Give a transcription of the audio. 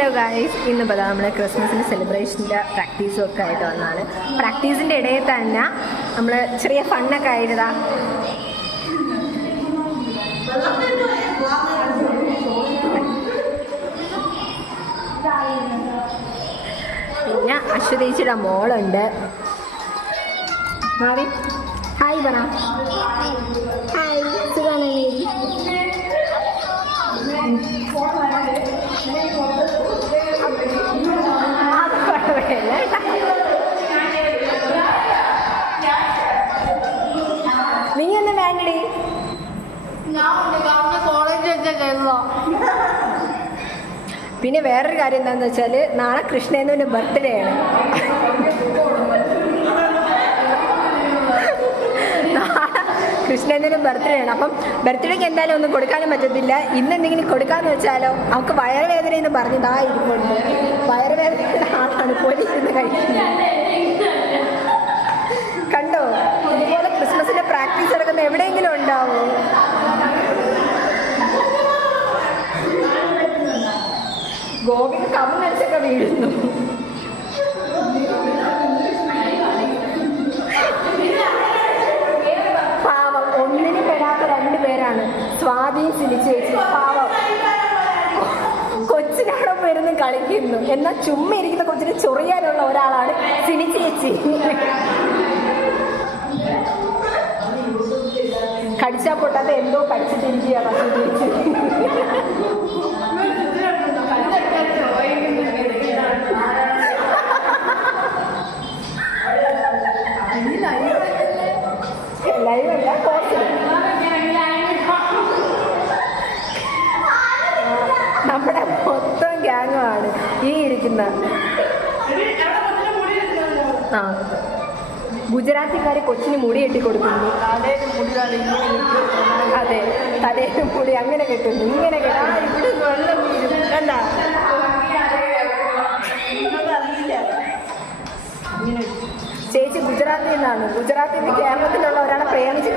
Hello guys, ഇന്നിപ്പോൾ നമ്മൾ ക്രിസ്മസിൻ്റെ സെലിബ്രേഷൻ്റെ പ്രാക്ടീസും ഒക്കെ ആയിട്ട് വന്നതാണ്. പ്രാക്ടീസിൻ്റെ ഇടയിൽ തന്നെ നമ്മൾ ചെറിയ ഫണ്ണൊക്കെ ആയിട്ടാ. പിന്നെ അശ്വതേച്ചിയുടെ മോളുണ്ട്. മാറി ഹായ് പറ. ഹായ്, സുഖാണ്. നീ ഒന്നും വേണ്ടടി. പിന്നെ വേറൊരു കാര്യം എന്താണെന്ന് വെച്ചാൽ നാളെ കൃഷ്ണേന്ദുവിൻ്റെ ബർത്ത്ഡേ ആണ്. കൃഷ്ണേന്ദുവിൻ്റെ ബർത്ത്ഡേ ആണ്. അപ്പം ബർത്ത്ഡേക്ക് എന്തായാലും ഒന്നും കൊടുക്കാനും പറ്റത്തില്ല. ഇന്ന് എന്തെങ്കിലും കൊടുക്കാമെന്ന് വെച്ചാലോ. അവൾക്ക് വയറുവേദന എന്ന് പറഞ്ഞതാ ഇരിപ്പുണ്ട്. വയറുവേദനയുടെ ആളാണ് പോലീസിന്ന് കഴിക്കുന്നത്. കണ്ടോ, ഇതുപോലെ ക്രിസ്മസിന്റെ പ്രാക്ടീസ് നടക്കുന്ന എവിടെയെങ്കിലും ഉണ്ടാവോ? ഗോപിക്ക് കമ്മടിച്ചൊക്കെ വീഴുന്നു. പാവം, ഒന്നിനും പെടാത്ത രണ്ടുപേരാണ്, സ്വാതിയും സിലിച്ചേച്ചി. പാവം കൊച്ചിനോടൊപ്പം ഇരുന്ന് കളിക്കുന്നു. എന്നാൽ ചുമ്മാ ഇരിക്കുന്ന കൊച്ചിനെ ചൊറിയാനുള്ള ഒരാളാണ് സിലിച്ചേച്ചി. കടിച്ചാൽ പൊട്ടാത്ത എന്തോ കടിച്ചിട്ടിരിക്കുകയാണ് സിലിച്ചേച്ചി. ലൈവല്ല, നമ്മുടെ മൊത്തം ഗ്യാങ്ങാണ് ഈ ഇരിക്കുന്ന. ആ, ഗുജറാത്തിക്കാര് കൊച്ചിന് മുടി കെട്ടി കൊടുക്കുന്നു. അതെ, തലയിൽ മുടി അങ്ങനെ കെട്ടുന്നു, ഇങ്ങനെ കെട്ടുന്നു. എന്താ ചേച്ചി ഗുജറാത്തിൽ നിന്നാണ്. ഗുജറാത്തിൽ നിന്ന് കേരളത്തിലുള്ള ഒരാളെ പ്രേമിച്ച്